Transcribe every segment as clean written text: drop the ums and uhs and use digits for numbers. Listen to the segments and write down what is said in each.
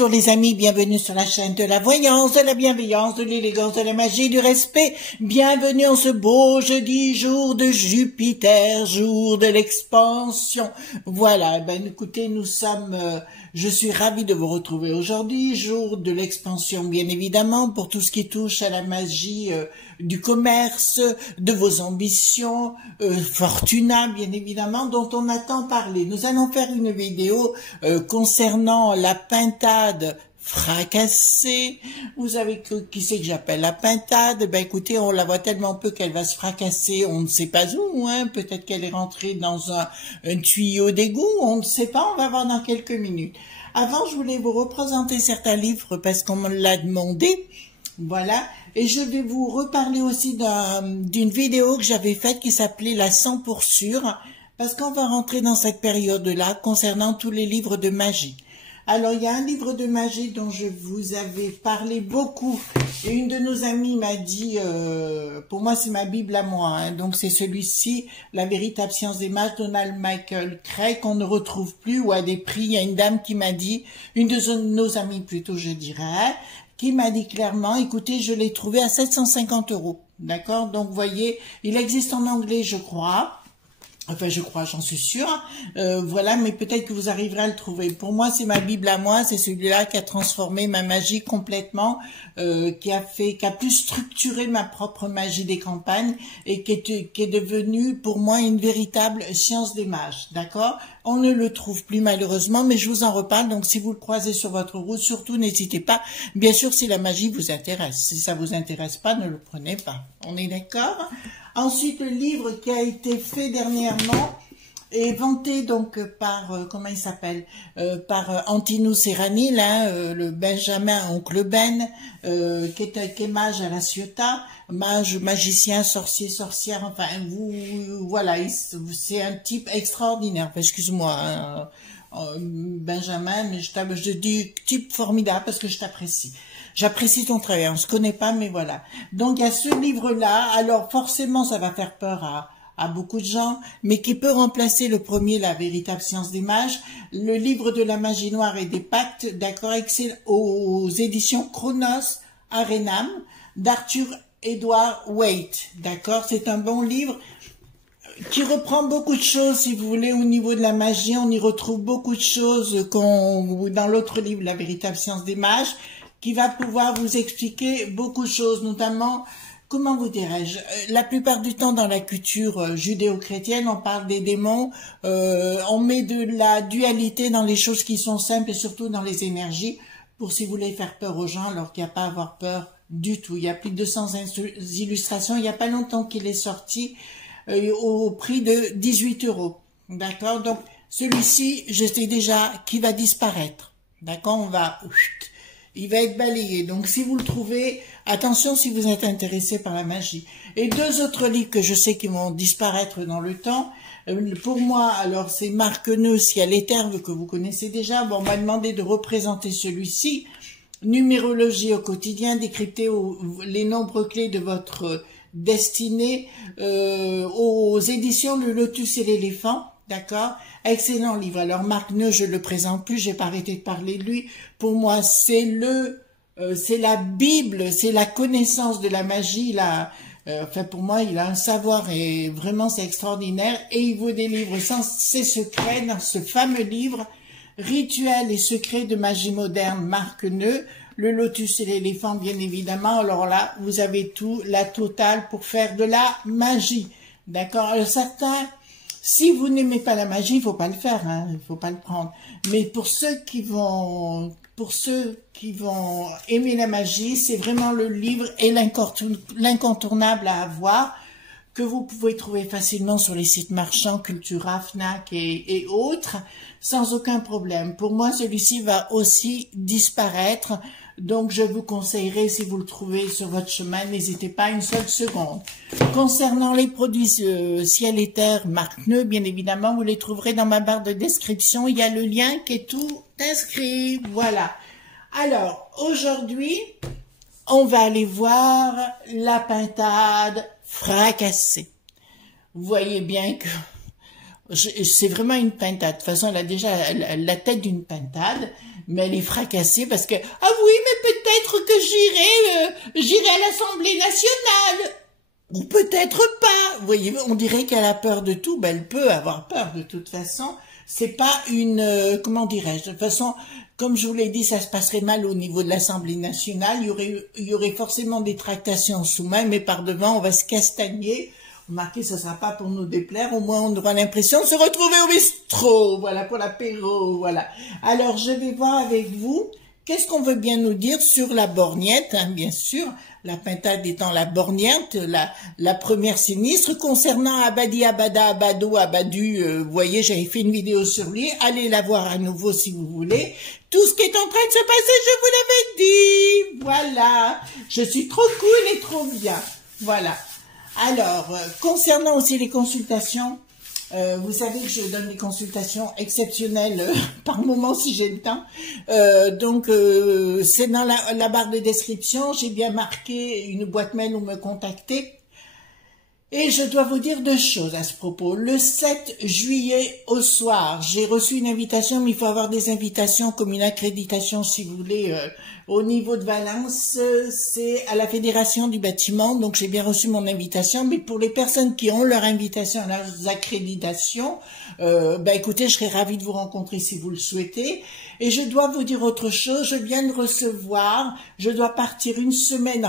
Bonjour les amis, bienvenue sur la chaîne de la voyance, de la bienveillance, de l'élégance, de la magie, du respect. Bienvenue en ce beau jeudi, jour de Jupiter, jour de l'expansion. Voilà, ben écoutez, je suis ravie de vous retrouver aujourd'hui, jour de l'expansion bien évidemment, pour tout ce qui touche à la magie du commerce, de vos ambitions, Fortuna bien évidemment, dont on a tant parlé. Nous allons faire une vidéo concernant la pintade fracassée. Vous savez qui c'est que j'appelle la pintade? Ben écoutez, on la voit tellement peu qu'elle va se fracasser, on ne sait pas où, hein. Peut-être qu'elle est rentrée dans un tuyau d'égout, on ne sait pas, on va voir dans quelques minutes. Avant, je voulais vous représenter certains livres parce qu'on me l'a demandé. Voilà, et je vais vous reparler aussi d'une vidéo que j'avais faite qui s'appelait la 100 pour sûr, parce qu'on va rentrer dans cette période-là concernant tous les livres de magie. Alors, il y a un livre de magie dont je vous avais parlé beaucoup, et une de nos amies m'a dit, pour moi c'est ma Bible à moi, hein, donc c'est celui-ci, La véritable science des mages, Donald Michael Craig, qu'on ne retrouve plus, ou à des prix. Il y a une dame qui m'a dit, une de nos amies plutôt je dirais, qui m'a dit clairement, écoutez, je l'ai trouvé à 750 €. D'accord? Donc, vous voyez, il existe en anglais, je crois. Enfin, je crois, j'en suis sûre. Voilà, mais peut-être que vous arriverez à le trouver. Pour moi, c'est ma Bible à moi. C'est celui-là qui a transformé ma magie complètement, qui a pu structurer ma propre magie des campagnes et qui est devenu pour moi une véritable science des mages. D'accord? On ne le trouve plus malheureusement, mais je vous en reparle. Donc, si vous le croisez sur votre route, surtout n'hésitez pas. Bien sûr, si la magie vous intéresse. Si ça vous intéresse pas, ne le prenez pas. On est d'accord? Ensuite, le livre qui a été fait dernièrement est vanté donc par, comment il s'appelle, par Antino Serrani, là, le Benjamin, oncle Ben, qui est mage à la Ciotat, mage, magicien, sorcier, sorcière, enfin, voilà, c'est un type extraordinaire. Enfin, excuse-moi, hein, Benjamin, mais je dis type formidable parce que je t'apprécie. J'apprécie ton travail, on se connaît pas, mais voilà. Donc, il y a ce livre-là. Alors, forcément, ça va faire peur à beaucoup de gens, mais qui peut remplacer le premier, La véritable science des mages, le livre de la magie noire et des pactes, d'accord, aux éditions Chronos Arenam, d'Arthur Edward Waite, d'accord. C'est un bon livre qui reprend beaucoup de choses, si vous voulez, au niveau de la magie. On y retrouve beaucoup de choses dans l'autre livre, La véritable science des mages, qui va pouvoir vous expliquer beaucoup de choses, notamment, comment vous dirais-je, la plupart du temps dans la culture judéo-chrétienne, on parle des démons, on met de la dualité dans les choses qui sont simples et surtout dans les énergies, pour si vous voulez faire peur aux gens, alors qu'il n'y a pas à avoir peur du tout. Il y a plus de 200 illustrations, il n'y a pas longtemps qu'il est sorti, au prix de 18 €. D'accord? Donc, celui-ci, je sais déjà qu'il va disparaître. D'accord? Il va être balayé. Donc, si vous le trouvez, attention si vous êtes intéressé par la magie. Et deux autres livres que je sais qui vont disparaître dans le temps. Pour moi, alors, c'est Marc Neu, Ciel et Terre, que vous connaissez déjà. Bon, on m'a demandé de représenter celui-ci. Numérologie au quotidien, décrypter les nombres clés de votre destinée, aux éditions Le Lotus et l'éléphant. D'accord? Excellent livre. Alors, Marc Neu, je le présente plus, j'ai pas arrêté de parler de lui. Pour moi, c'est la Bible, c'est la connaissance de la magie, enfin, pour moi, il a un savoir et vraiment, c'est extraordinaire. Et il vous délivre sans ses secrets dans ce fameux livre, Rituels et secrets de magie moderne, Marc Neu, Le Lotus et l'éléphant, bien évidemment. Alors là, vous avez tout, la totale pour faire de la magie. D'accord? Alors, certains, si vous n'aimez pas la magie, il faut pas le faire, hein, il faut pas le prendre. Mais pour ceux qui vont aimer la magie, c'est vraiment le livre et l'incontournable à avoir, que vous pouvez trouver facilement sur les sites marchands, Cultura, Fnac et autres, sans aucun problème. Pour moi, celui-ci va aussi disparaître. Donc, je vous conseillerais, si vous le trouvez sur votre chemin, n'hésitez pas une seule seconde. Concernant les produits Ciel et Terre, Marc Neu, bien évidemment, vous les trouverez dans ma barre de description. Il y a le lien qui est tout inscrit. Voilà. Alors, aujourd'hui, on va aller voir la pintade fracassée. Vous voyez bien que C'est vraiment une pintade. De toute façon, elle a déjà la tête d'une pintade, mais elle est fracassée parce que, ah oui, mais peut-être que j'irai à l'Assemblée nationale. Ou peut-être pas. Vous voyez, on dirait qu'elle a peur de tout. Ben, elle peut avoir peur de toute façon. C'est pas une, comment dirais-je, de toute façon, comme je vous l'ai dit, ça se passerait mal au niveau de l'Assemblée nationale. Il y aurait forcément des tractations sous main, mais par devant, on va se castagner. Remarquez, ce sera pas pour nous déplaire. Au moins, on aura l'impression de se retrouver au bistrot. Voilà, pour l'apéro. Voilà. Alors, je vais voir avec vous. Qu'est-ce qu'on veut bien nous dire sur la borgnette, hein, bien sûr, la pintade étant la borgnette, la première sinistre. Concernant Abadi, Abada, Abado, Abadu, vous voyez, j'avais fait une vidéo sur lui, allez la voir à nouveau si vous voulez. Tout ce qui est en train de se passer, je vous l'avais dit, voilà, je suis trop cool et trop bien, voilà. Alors, concernant aussi les consultations, vous savez que je donne des consultations exceptionnelles par moment si j'ai le temps. Donc, c'est dans la barre de description. J'ai bien marqué une boîte mail où me contacter. Et je dois vous dire deux choses à ce propos. Le 7 juillet au soir, j'ai reçu une invitation, mais il faut avoir des invitations comme une accréditation, si vous voulez, au niveau de Valence. C'est à la Fédération du bâtiment, donc j'ai bien reçu mon invitation. Mais pour les personnes qui ont leur invitation, leurs accréditations, écoutez, je serais ravie de vous rencontrer si vous le souhaitez. Et je dois vous dire autre chose, je viens de recevoir, je dois partir une semaine,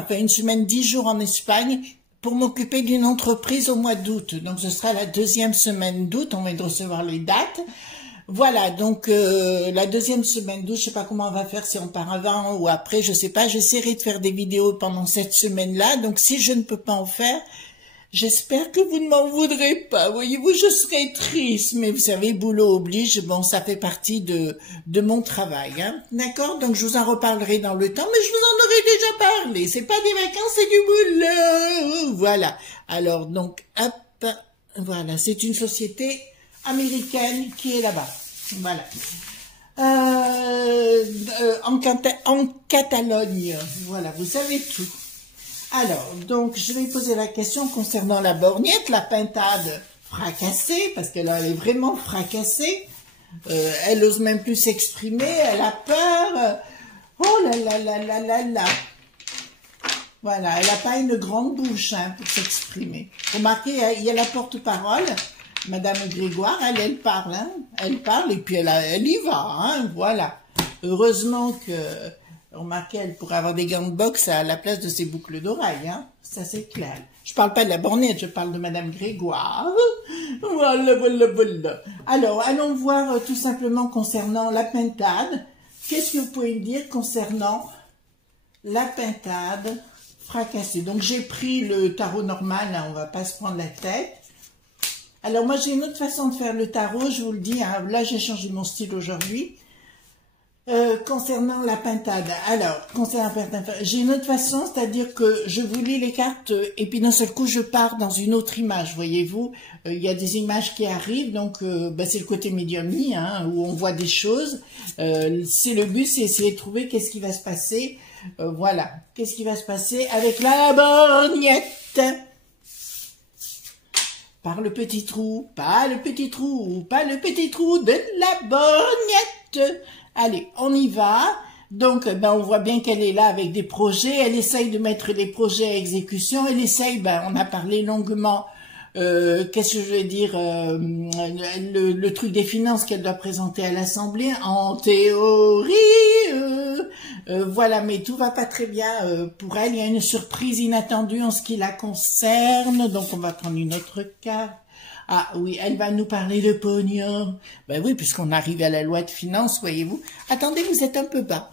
10 jours en Espagne, pour m'occuper d'une entreprise au mois d'août. Donc, ce sera la deuxième semaine d'août. On vient de recevoir les dates. Voilà, donc la deuxième semaine d'août, je sais pas comment on va faire, si on part avant ou après, je sais pas. J'essaierai de faire des vidéos pendant cette semaine-là. Donc, si je ne peux pas en faire, j'espère que vous ne m'en voudrez pas. Voyez-vous, je serai triste, mais vous savez, boulot oblige. Bon, ça fait partie de mon travail, hein. D'accord? Donc, je vous en reparlerai dans le temps, mais je vous en aurai déjà parlé. C'est pas des vacances, c'est du boulot. Voilà. Alors, donc, hop, voilà. C'est une société américaine qui est là-bas. Voilà. En Catalogne. Voilà, vous savez tout. Alors, donc, je vais poser la question concernant la borgnette, la pintade fracassée, parce qu'elle elle est vraiment fracassée. Elle n'ose même plus s'exprimer, elle a peur. Oh là là là là là là. Voilà, elle n'a pas une grande bouche hein, pour s'exprimer. Remarquez, il y a la porte-parole, Madame Grégoire, elle parle, hein, elle parle et puis elle y va, hein, voilà. Heureusement que... Remarquez, elle pourrait avoir des gants de boxe à la place de ses boucles d'oreilles, hein. Ça, c'est clair. Je parle pas de la borgnette, je parle de Madame Grégoire. Voilà, voilà, voilà. Alors, allons voir tout simplement concernant la pintade. Qu'est-ce que vous pouvez me dire concernant la pintade fracassée? Donc, j'ai pris le tarot normal, hein, on va pas se prendre la tête. Alors, moi, j'ai une autre façon de faire le tarot, je vous le dis. Hein, là, j'ai changé mon style aujourd'hui. Concernant la pintade, alors, concernant la pintade, j'ai une autre façon, c'est-à-dire que je vous lis les cartes et puis d'un seul coup, je pars dans une autre image, voyez-vous. Il y a des images qui arrivent, donc c'est le côté médiumnie, hein, où on voit des choses. C'est le but, c'est essayer de trouver qu'est-ce qui va se passer. Voilà, qu'est-ce qui va se passer avec la borgnette. Par le petit trou, pas le petit trou, pas le petit trou de la borgnette. Allez, on y va. Donc, on voit bien qu'elle est là avec des projets. Elle essaye de mettre les projets à exécution. Elle essaye, on a parlé longuement, qu'est-ce que je vais dire, le truc des finances qu'elle doit présenter à l'Assemblée. En théorie, voilà, mais tout va pas très bien pour elle. Il y a une surprise inattendue en ce qui la concerne. Donc, on va prendre une autre carte. Ah oui, elle va nous parler de pognon. Ben oui, puisqu'on arrive à la loi de finances, voyez-vous. Attendez, vous êtes un peu bas.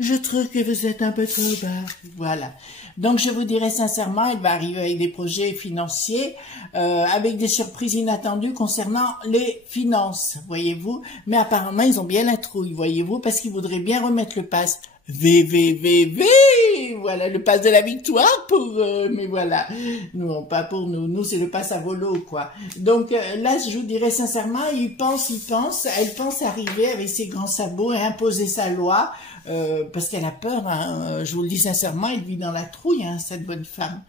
Je trouve que vous êtes un peu trop bas. Voilà. Donc, je vous dirais sincèrement, elle va arriver avec des projets financiers, avec des surprises inattendues concernant les finances, voyez-vous. Mais apparemment, ils ont bien la trouille, voyez-vous, parce qu'ils voudraient bien remettre le pass VVVV, voilà, le pass de la victoire pour mais voilà, non, pas pour nous, nous c'est le pass à volo, quoi. Donc là, je vous dirais sincèrement, elle pense arriver avec ses grands sabots et imposer sa loi, parce qu'elle a peur, hein, je vous le dis sincèrement, elle vit dans la trouille, hein, cette bonne femme.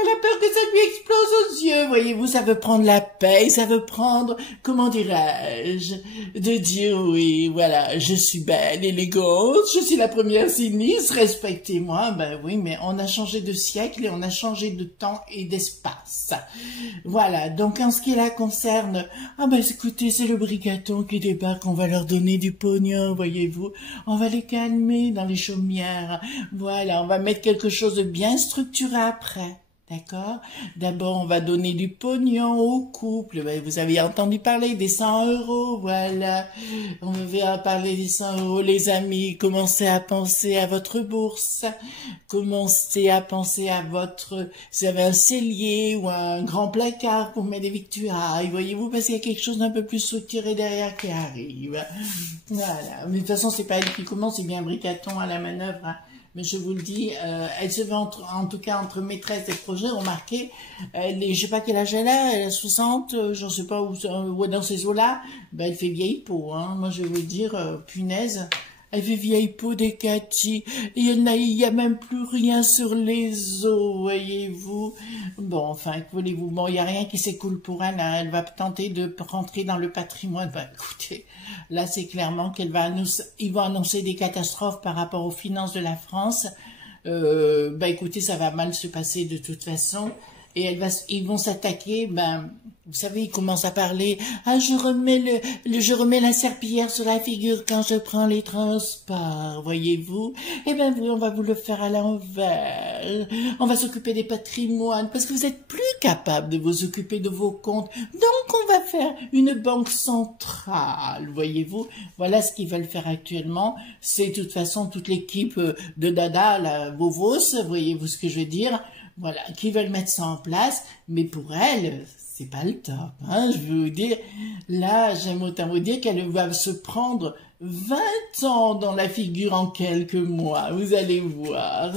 Elle a peur que ça lui explose aux yeux, voyez-vous, ça veut prendre la paix, ça veut prendre, comment dirais-je, de dire oui, voilà, je suis belle, élégante, je suis la première sinistre, respectez-moi, ben oui, mais on a changé de siècle et on a changé de temps et d'espace. Voilà, donc en ce qui la concerne, ah ben écoutez, c'est le brigaton qui débarque, on va leur donner du pognon, voyez-vous, on va les calmer dans les chaumières, voilà, on va mettre quelque chose de bien structuré après. D'accord? D'abord, on va donner du pognon au couple. Vous avez entendu parler des 100 euros, voilà. On va parler des 100 euros, les amis. Commencez à penser à votre bourse. Commencez à penser à votre... Si vous avez un cellier ou un grand placard pour mettre des victuailles, voyez-vous, parce qu'il y a quelque chose d'un peu plus structuré derrière qui arrive. Voilà. Mais de toute façon, c'est pas elle qui commence, c'est bien Bricaton à la manœuvre, hein. Mais je vous le dis, elle se fait en tout cas entre maîtresse et projet, remarquez, je sais pas quel âge elle a 60, j'en sais pas où dans ces eaux-là, ben elle fait vieille peau, hein. Moi je vais vous dire, punaise, elle fait vieille peau des Cathy, et il y a même plus rien sur les os, voyez-vous. Bon, enfin, que voulez-vous, bon, il y a rien qui s'écoule pour elle, hein. Elle va tenter de rentrer dans le patrimoine, ben écoutez, là c'est clairement ils vont annoncer des catastrophes par rapport aux finances de la France, ben écoutez, ça va mal se passer de toute façon, et ils vont s'attaquer, ben... Vous savez, il commence à parler. Ah, je remets la serpillière sur la figure quand je prends les transports, voyez-vous. Eh ben, oui, on va vous le faire à l'envers. On va s'occuper des patrimoines parce que vous êtes plus capable de vous occuper de vos comptes. Donc, on va faire une banque centrale, voyez-vous. Voilà ce qu'ils veulent faire actuellement. C'est de toute façon toute l'équipe de Dada, la Vovos, voyez-vous ce que je veux dire. Voilà, qui veulent mettre ça en place. Mais pour elle, c'est pas le top, hein, je veux vous dire. Là, j'aime autant vous dire qu'elle va se prendre 20 ans dans la figure en quelques mois. Vous allez voir.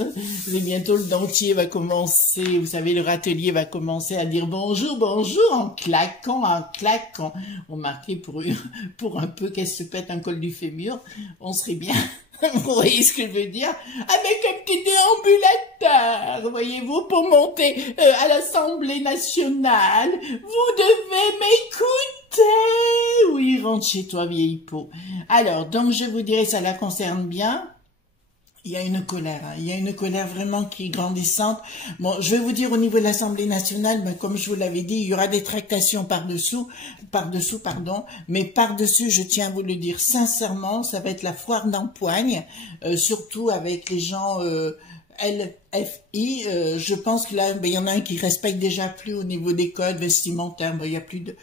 Et bientôt, le dentier va commencer, vous savez, le râtelier va commencer à dire bonjour, bonjour, en claquant, en claquant. Remarquez, pour un peu qu'elle se pète un col du fémur, on serait bien... Vous voyez ce que je veux dire? Avec un petit déambulateur, voyez-vous, pour monter à l'Assemblée nationale. Vous devez m'écouter. Oui, rentre chez toi, vieille peau. Alors, donc, je vous dirais, ça la concerne bien. Il y a une colère, hein. Il y a une colère vraiment qui est grandissante. Bon, je vais vous dire au niveau de l'Assemblée nationale, ben, comme je vous l'avais dit, il y aura des tractations par-dessous, mais par-dessus, je tiens à vous le dire sincèrement, ça va être la foire d'empoigne, surtout avec les gens LFI. Je pense que là, ben, il y en a un qui respecte déjà plus au niveau des codes vestimentaires. Ben, il y a plus de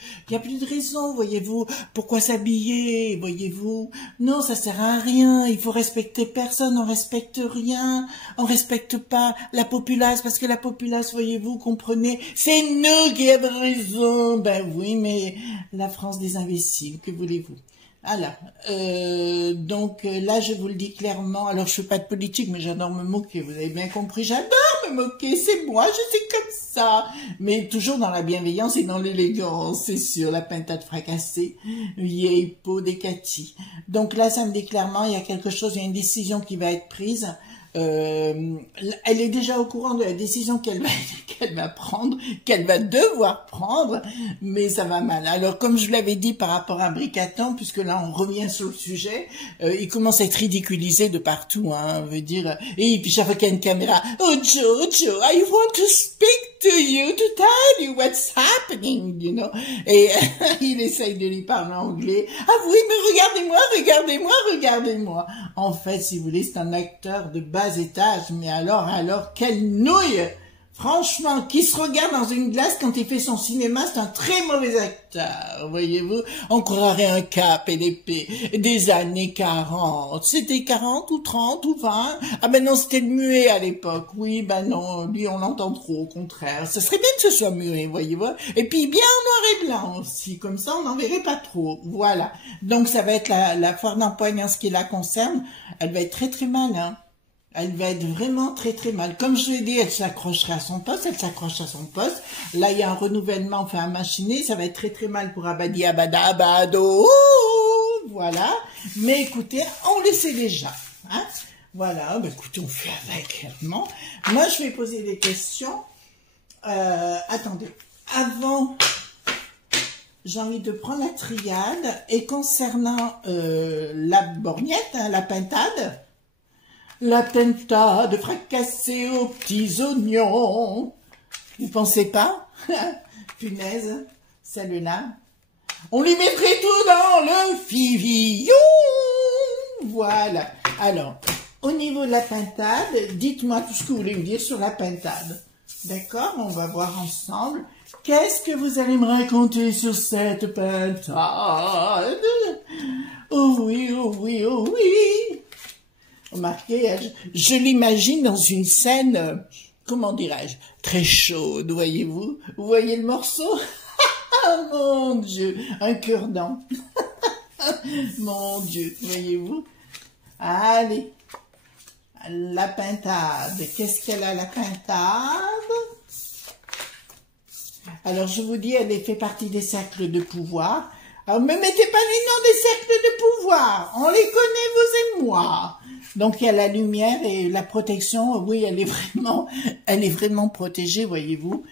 raison, voyez-vous. Pourquoi s'habiller, voyez-vous? Non, ça sert à rien. Il faut respecter personne. On respecte rien. On respecte pas la populace parce que la populace, voyez-vous, comprenez, c'est nous qui avons raison. Ben oui, mais la France des imbéciles, que voulez-vous? Alors, donc là, je vous le dis clairement, alors je fais pas de politique, mais j'adore me moquer, vous avez bien compris, j'adore me moquer, c'est moi, je suis comme ça, mais toujours dans la bienveillance et dans l'élégance, c'est sûr, la pintade fracassée, vieille peau des Cathy. Donc là, ça me dit clairement, il y a quelque chose, il y a une décision qui va être prise. Elle est déjà au courant de la décision qu'elle va prendre, qu'elle va devoir prendre, mais ça va mal. Alors, comme je l'avais dit par rapport à Bricaton, puisque là on revient sur le sujet, il commence à être ridiculisé de partout, hein, veut dire, et puis chaque fois qu'il y a une caméra, oh Jojo, I want to speak to you, to tell you what's happening, you know, et il essaye de lui parler en anglais. Ah oui, mais regardez-moi, regardez-moi, regardez-moi. En fait, si vous voulez, c'est un acteur de bas étage, mais alors, quelle nouille! Franchement, qui se regarde dans une glace quand il fait son cinéma, c'est un très mauvais acteur, voyez-vous. On croirait un cap et l'épée des années 40. C'était 40 ou 30 ou 20. Ah ben non, c'était le muet à l'époque. Oui, ben non, lui on l'entend trop, au contraire. Ce serait bien que ce soit muet, voyez-vous. Et puis bien en noir et blanc aussi, comme ça on n'en verrait pas trop. Voilà. Donc ça va être la foire d'empoigne en ce qui la concerne. Elle va être très très mal, hein. Elle va être vraiment très très mal. Comme je l'ai dit, elle s'accrochera à son poste, Là, il y a un renouvellement, enfin un machiné, ça va être très très mal pour Abadi Abada Abado. Voilà. Mais écoutez, on le sait déjà. Hein, voilà, ben, écoutez, on fait avec, clairement. Moi, je vais poser des questions. Attendez, avant, j'ai envie de prendre la triade, et concernant la borgnette, hein, la pintade fracassée aux petits oignons. Vous pensez pas? Punaise, celle-là. On lui mettrait tout dans le fivillon. Voilà. Alors, au niveau de la pintade, dites-moi tout ce que vous voulez me dire sur la pintade. D'accord? On va voir ensemble. Qu'est-ce que vous allez me raconter sur cette pintade? Oh oui, oh oui, oh oui. Remarquez, je l'imagine dans une scène, comment dirais-je, très chaude, voyez-vous? Vous voyez le morceau? Ah, mon Dieu, un cure-dent. Mon Dieu, voyez-vous? Allez, la pintade. Qu'est-ce qu'elle a, la pintade? Alors, je vous dis, elle fait partie des cercles de pouvoir. Alors, ne me mettez pas les noms des cercles de pouvoir. On les connaît, vous et moi. Donc, il y a la lumière et la protection. Oui, elle est vraiment protégée, voyez-vous.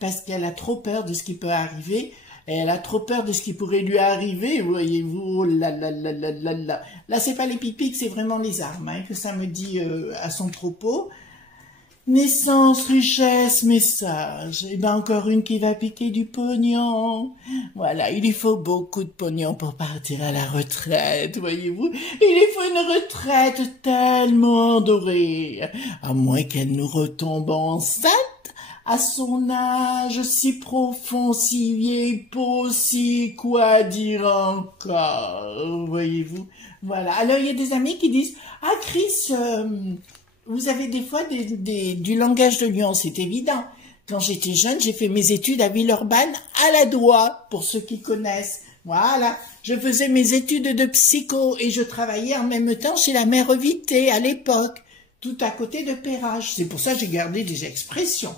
Parce qu'elle a trop peur de ce qui peut arriver. Et elle a trop peur de ce qui pourrait lui arriver, voyez-vous. Là, c'est pas les pipiques, c'est vraiment les armes, hein, que ça me dit à son propos. Naissance, richesse, message. Et ben encore une qui va piquer du pognon. Voilà, il lui faut beaucoup de pognon pour partir à la retraite, voyez-vous. Il lui faut une retraite tellement dorée. À moins qu'elle nous retombe enceinte. À son âge, si profond, si vieille peau, si quoi dire encore, voyez-vous. Voilà. Alors, il y a des amis qui disent, « Ah, Chris, vous avez des fois du langage de lion, c'est évident. Quand j'étais jeune, j'ai fait mes études à Villeurbanne à la doigt, pour ceux qui connaissent. Voilà. Je faisais mes études de psycho et je travaillais en même temps chez la mère Vité à l'époque, tout à côté de Perrache. C'est pour ça que j'ai gardé des expressions.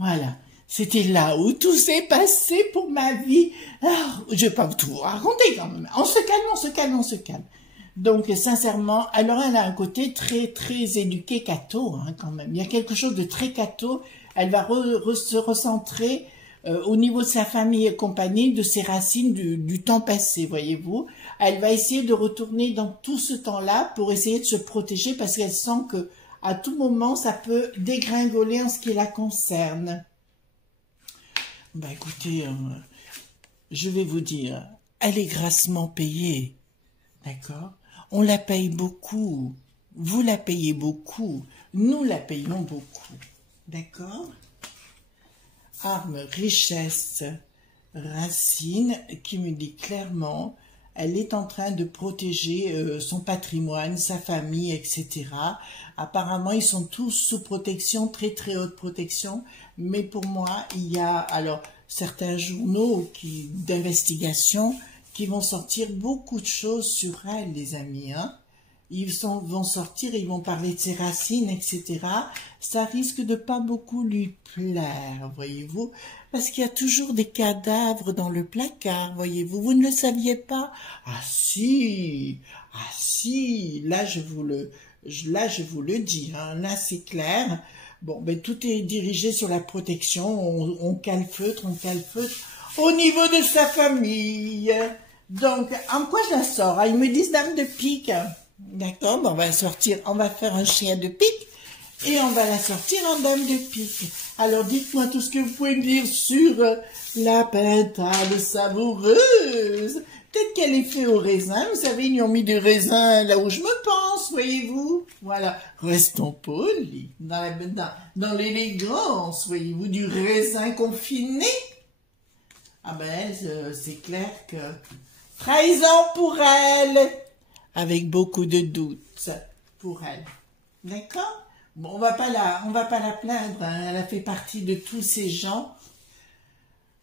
Voilà, c'était là où tout s'est passé pour ma vie. Alors, je vais pas tout vous raconter quand même. On se calme, on se calme, on se calme. Donc, sincèrement, alors elle a un côté très, très éduqué catho, hein, quand même. Il y a quelque chose de très catho. Elle va se recentrer au niveau de sa famille et compagnie, de ses racines du temps passé, voyez-vous. Elle va essayer de retourner dans tout ce temps-là pour essayer de se protéger parce qu'elle sent que à tout moment, ça peut dégringoler en ce qui la concerne. Ben écoutez, je vais vous dire, elle est grassement payée, d'accord? On la paye beaucoup, vous la payez beaucoup, nous la payons beaucoup, d'accord? Arme, richesse, racine, qui me dit clairement, elle est en train de protéger son patrimoine, sa famille, etc. Apparemment, ils sont tous sous protection, très très haute protection. Mais pour moi, il y a alors certains journaux d'investigation qui vont sortir beaucoup de choses sur elle, les amis. Hein. Vont sortir, ils vont parler de ses racines, etc. Ça risque de pas beaucoup lui plaire, voyez-vous, parce qu'il y a toujours des cadavres dans le placard, voyez-vous. Vous ne le saviez pas? Ah si, là je vous le dis, hein. Là c'est clair. Bon, ben tout est dirigé sur la protection. On calfeutre. Au niveau de sa famille. Donc, en quoi je la sors? Ah, ils me disent dame de pique. D'accord, on va faire un chien de pique et on va la sortir en dame de pique. Alors dites-moi tout ce que vous pouvez me dire sur la pintade savoureuse. Peut-être qu'elle est faite au raisin, vous savez, ils lui ont mis du raisin là où je me pense, voyez-vous. Voilà, restons polis, dans l'élégance, voyez-vous, du raisin confiné. Ah ben, c'est clair que trahison pour elle. Avec beaucoup de doutes pour elle. D'accord? Bon, on va pas la plaindre, hein. Elle a fait partie de tous ces gens.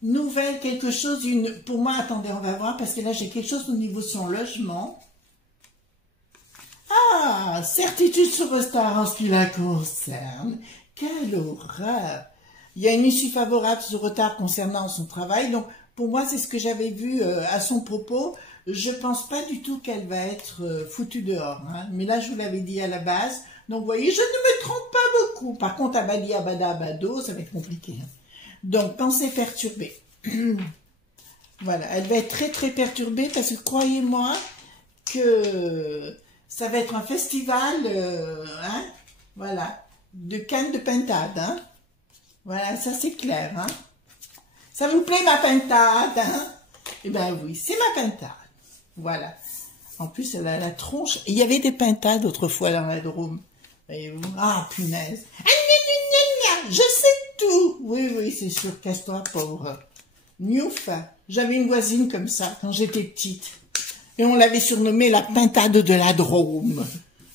Nouvelle, quelque chose, pour moi, attendez, on va voir, parce que là, j'ai quelque chose au niveau de son logement. Ah, certitude sur Star en ce qui la concerne. Quelle horreur! Il y a une issue favorable sur retard concernant son travail, donc, pour moi, c'est ce que j'avais vu à son propos. Je pense pas du tout qu'elle va être foutue dehors. Hein. Mais là, je vous l'avais dit à la base. Donc, vous voyez, je ne me trompe pas beaucoup. Par contre, Abadi, Abada, Abado, ça va être compliqué. Hein. Donc, pensée perturbée. Voilà, elle va être très, très perturbée parce que croyez-moi que ça va être un festival, hein, voilà, de cannes de pintade. Hein. Voilà, ça c'est clair. Hein. Ça vous plaît ma pintade hein? Eh bien oui, c'est ma pintade. Voilà. En plus, elle a la tronche. Il y avait des pintades autrefois dans la Drôme. Ah, punaise. Je sais tout. Oui, oui, c'est sûr. Casse-toi, pauvre. Newf. J'avais une voisine comme ça quand j'étais petite. Et on l'avait surnommée la pintade de la Drôme.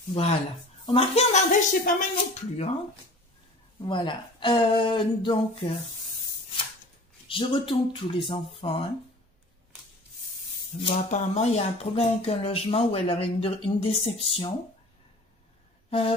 Voilà. Remarquez, en Ardèche, c'est pas mal non plus. Hein. Voilà. Donc, je retourne tous les enfants. Hein. Bon, apparemment, il y a un problème avec un logement où elle aurait une déception.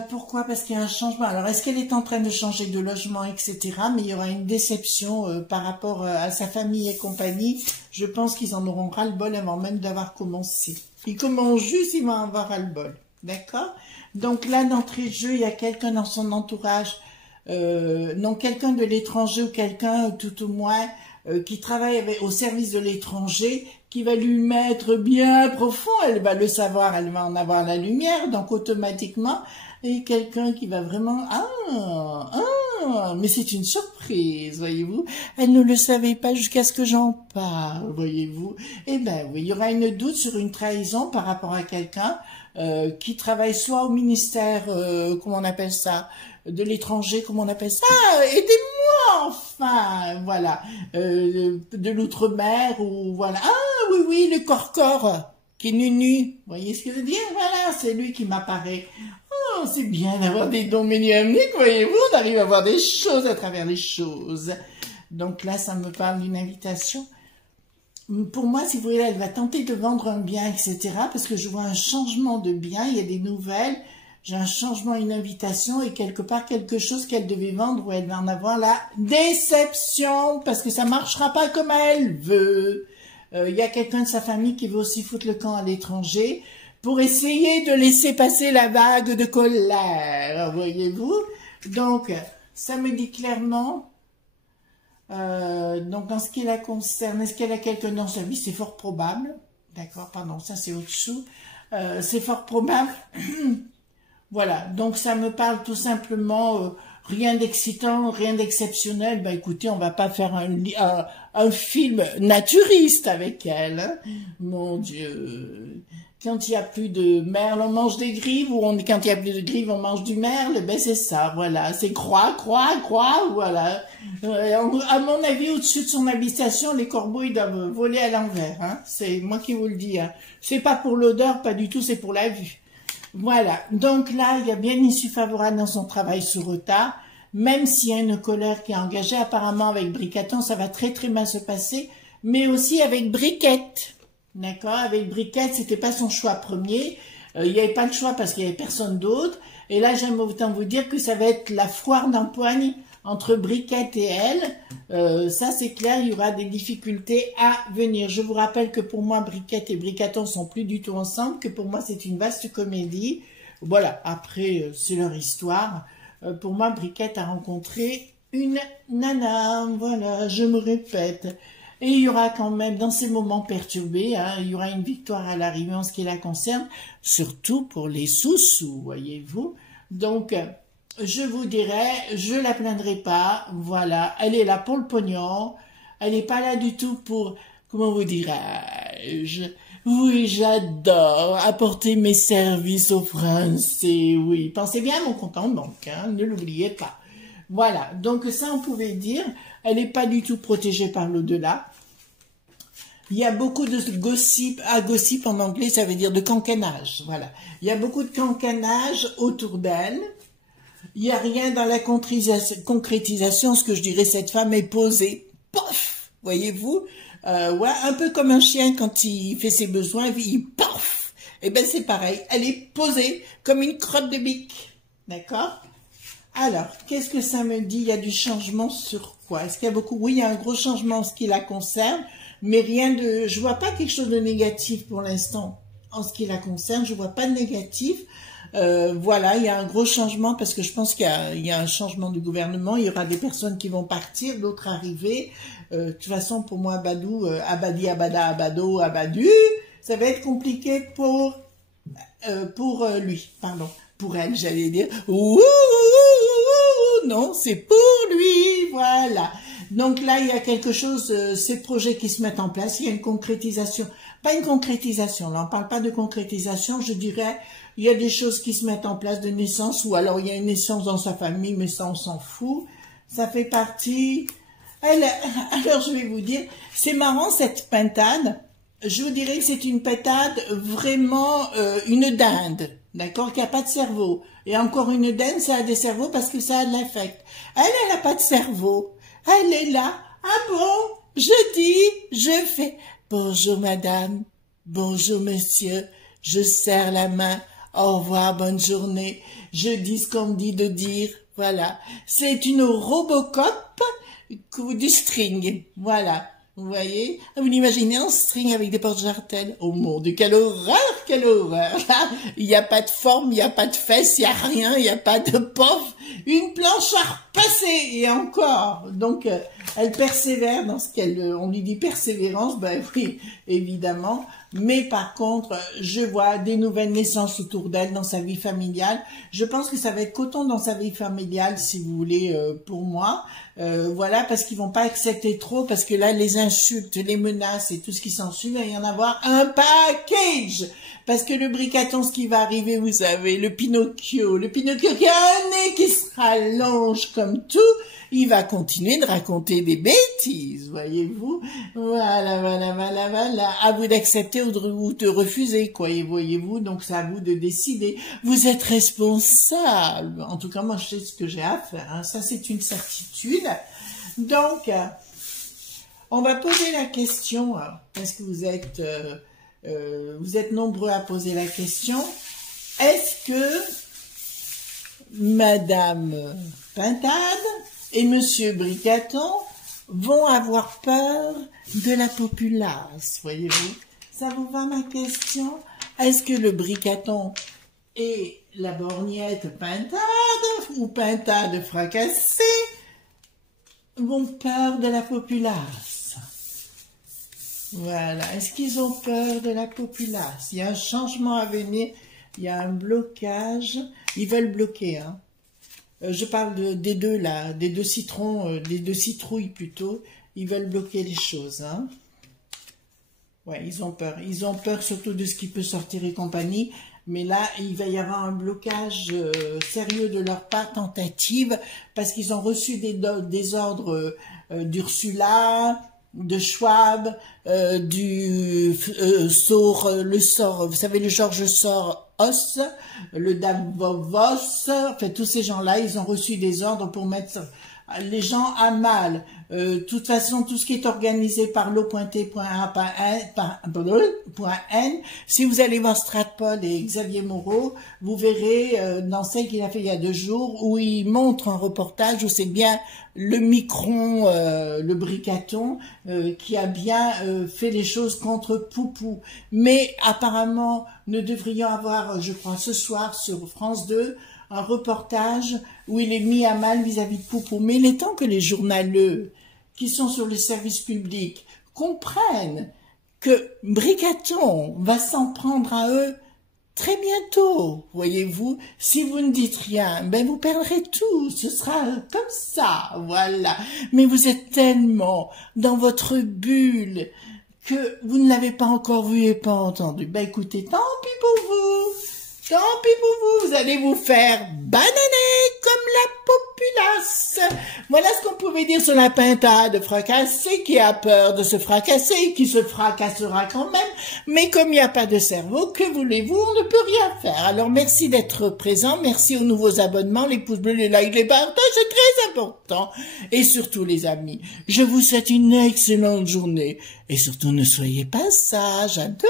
Pourquoi? Parce qu'il y a un changement. Alors, est-ce qu'elle est en train de changer de logement, etc. Mais il y aura une déception par rapport à sa famille et compagnie. Je pense qu'ils en auront ras-le-bol avant même d'avoir commencé. Ils commencent juste, ils vont avoir ras-le-bol. D'accord? Donc là, d'entrée de jeu, il y a quelqu'un dans son entourage, non, quelqu'un de l'étranger ou quelqu'un, tout au moins, qui travaille au service de l'étranger, qui va lui mettre bien profond, elle va le savoir, elle va en avoir la lumière, donc automatiquement, et quelqu'un qui va vraiment, mais c'est une surprise, voyez-vous, elle ne le savait pas jusqu'à ce que j'en parle, voyez-vous, et ben oui, il y aura une doute sur une trahison par rapport à quelqu'un qui travaille soit au ministère, comment on appelle ça, de l'étranger, comment on appelle ça, aidez-moi, enfin, voilà, de l'outre-mer, ou voilà, oui, oui, le corps qui est nu-nu, vous voyez ce que je veux dire, voilà, c'est lui qui m'apparaît. Oh, c'est bien d'avoir des dons médiumniques, voyez-vous, on arrive à voir des choses à travers les choses. Donc là, ça me parle d'une invitation. Pour moi, si vous voulez, elle va tenter de vendre un bien, etc., parce que je vois un changement de bien, il y a des nouvelles, j'ai un changement, une invitation, et quelque part, quelque chose qu'elle devait vendre, où elle va en avoir la déception, parce que ça marchera pas comme elle veut. Il y a quelqu'un de sa famille qui veut aussi foutre le camp à l'étranger, pour essayer de laisser passer la vague de colère, voyez-vous. Donc, ça me dit clairement, donc en ce qui la concerne, est-ce qu'elle a quelqu'un dans sa vie? C'est fort probable, d'accord, pardon, ça c'est au-dessous, c'est fort probable, voilà, donc ça me parle tout simplement, rien d'excitant, rien d'exceptionnel, bah écoutez, on va pas faire un film naturiste avec elle, hein. Mon Dieu. Quand il n'y a plus de merle, on mange des grives, ou quand il n'y a plus de grives, on mange du merle, ben c'est ça, voilà, c'est croix, voilà. À mon avis, au-dessus de son habitation, les corbeaux, ils doivent voler à l'envers, hein. C'est moi qui vous le dis, hein. C'est pas pour l'odeur, pas du tout, c'est pour la vue. Voilà, donc là, il y a bien une issue favorable dans son travail sous retard, même s'il y a une colère qui est engagée, apparemment avec Bricaton, ça va très très mal se passer, mais aussi avec Briquette. D'accord, avec Briquette, c'était pas son choix premier. Il n'y avait pas le choix parce qu'il n'y avait personne d'autre. Et là, j'aime autant vous dire que ça va être la foire d'empoigne entre Briquette et elle. Ça, c'est clair, il y aura des difficultés à venir. Je vous rappelle que pour moi, Briquette et Bricaton sont plus du tout ensemble, que pour moi, c'est une vaste comédie. Voilà, après, c'est leur histoire. Pour moi, Briquette a rencontré une nana. Voilà, je me répète. Et il y aura quand même, dans ces moments perturbés, hein, il y aura une victoire à l'arrivée en ce qui la concerne, surtout pour les sous-sous, voyez-vous. Donc, je vous dirais, je la plaindrai pas, voilà, elle est là pour le pognon, elle n'est pas là du tout pour, comment vous dirais-je, oui, j'adore apporter mes services aux Français, oui, pensez bien à mon compte en banque, hein, ne l'oubliez pas. Voilà, donc ça on pouvait dire, elle n'est pas du tout protégée par l'au-delà. Il y a beaucoup de gossip, gossip en anglais ça veut dire de cancanage, voilà. Il y a beaucoup de cancanage autour d'elle. Il n'y a rien dans la concrétisation, ce que je dirais, cette femme est posée, pof, voyez-vous, ouais, un peu comme un chien quand il fait ses besoins, il pof, et ben c'est pareil, elle est posée comme une crotte de bique, d'accord? Alors, qu'est-ce que ça me dit? Il y a du changement sur quoi? Est-ce qu'il y a beaucoup? Oui, il y a un gros changement en ce qui la concerne, mais rien de... Je vois pas quelque chose de négatif pour l'instant en ce qui la concerne, je vois pas de négatif. Voilà, il y a un gros changement parce que je pense qu'il y a un changement du gouvernement. Il y aura des personnes qui vont partir, d'autres arriver. De toute façon, pour moi, Abadou, Abadi, Abada, Abado, Abadu, ça va être compliqué pour lui, pardon, pour elle, j'allais dire. Ouh, non, c'est pour lui, voilà. Donc là, il y a quelque chose, ces projets qui se mettent en place, il y a une concrétisation. Pas une concrétisation, là, on parle pas de concrétisation, je dirais, il y a des choses qui se mettent en place de naissance, ou alors il y a une naissance dans sa famille, mais ça, on s'en fout. Ça fait partie... Alors, je vais vous dire, c'est marrant, cette pintade. Je vous dirais que c'est une pintade vraiment une dinde, d'accord, qui a pas de cerveau. Et encore une dinde, ça a des cerveaux parce que ça a de l'affect. Elle a pas de cerveau. Elle est là. Ah bon? Je dis, je fais. Bonjour madame, bonjour monsieur, je serre la main. Au revoir, bonne journée. Je dis ce qu'on me dit de dire. Voilà. C'est une Robocop du string. Voilà. Vous voyez? Vous l'imaginez en string avec des porte-jartelles? Oh mon Dieu, quelle horreur, quelle horreur! Là, il n'y a pas de forme, il n'y a pas de fesses, il n'y a rien, il n'y a pas de pof. Une planche à repasser, et encore. Donc, elle persévère dans ce qu'elle... On lui dit persévérance, ben oui, évidemment. Mais par contre, je vois des nouvelles naissances autour d'elle dans sa vie familiale. Je pense que ça va être coton dans sa vie familiale, si vous voulez, pour moi. Voilà, parce qu'ils vont pas accepter trop, parce que là, les insultes, les menaces et tout ce qui s'ensuit, il va y en avoir un package. Parce que le bricaton, ce qui va arriver, vous savez, le Pinocchio qui a un nez qui se rallonge comme tout, il va continuer de raconter des bêtises, voyez-vous. Voilà, voilà, voilà, voilà. À vous d'accepter ou de refuser, quoi, voyez-vous. Donc, c'est à vous de décider. Vous êtes responsable. En tout cas, moi, je sais ce que j'ai à faire. Hein. Ça, c'est une certitude. Donc, on va poser la question, parce que vous êtes nombreux à poser la question. Est-ce que Madame Pintade et Monsieur Bricaton vont avoir peur de la populace, voyez-vous? Ça vous va ma question? Est-ce que le Bricaton et la borgnette Pintade ou Pintade fracassée ont peur de la populace? Voilà. Est-ce qu'ils ont peur de la populace? Il y a un changement à venir, il y a un blocage. Ils veulent bloquer, hein. Je parle des deux là, des deux citrons, des deux citrouilles plutôt. Ils veulent bloquer les choses, hein. Ouais, ils ont peur. Ils ont peur surtout de ce qui peut sortir et compagnie. Mais là, il va y avoir un blocage sérieux de leur part, tentative, parce qu'ils ont reçu des ordres d'Ursula, de Schwab, le sort, vous savez, le Georges Soros, le Davos, enfin tous ces gens-là, ils ont reçu des ordres pour mettre les gens à mal. De toute façon, tout ce qui est organisé par l'eau.t.a.n, si vous allez voir Stratpol et Xavier Moreau, vous verrez dans celle qu'il a fait il y a 2 jours, où il montre un reportage où c'est bien le Micron, le Bricaton, qui a bien fait les choses contre Poupou. Mais apparemment, nous devrions avoir, je crois, ce soir sur France 2, un reportage où il est mis à mal vis-à-vis de Poupou. Mais il est temps que les journaleux qui sont sur le service public comprennent que Bricaton va s'en prendre à eux très bientôt, voyez-vous. Si vous ne dites rien, ben vous perdrez tout, ce sera comme ça, voilà. Mais vous êtes tellement dans votre bulle que vous ne l'avez pas encore vu et pas entendu. Ben écoutez, tant pis pour vous. Tant pis pour vous, vous allez vous faire bananer comme la populace. Voilà ce qu'on pouvait dire sur la pintade fracassée qui a peur de se fracasser, qui se fracassera quand même. Mais comme il n'y a pas de cerveau, que voulez-vous, on ne peut rien faire. Alors merci d'être présent, merci aux nouveaux abonnements, les pouces bleus, les likes, les partages, c'est très important. Et surtout les amis, je vous souhaite une excellente journée. Et surtout ne soyez pas sages, à demain.